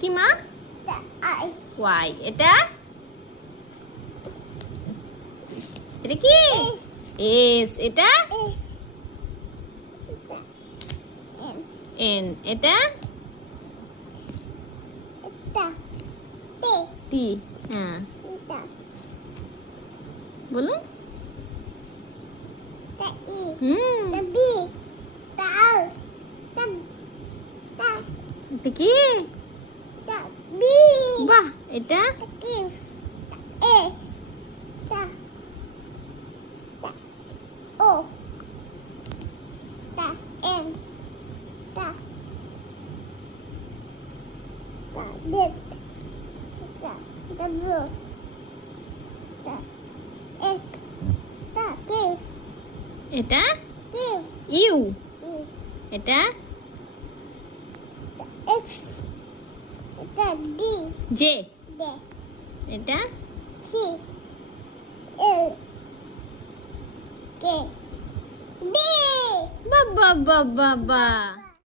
কি মা? ওয়াই। এটা এটা কি? এস। এটা এন। এটা টি। হ্যাঁ বলুন। এটা কি? বাহ। এটা এটা ইউ। এটা জে। এটা বাবা বাবা বাবা।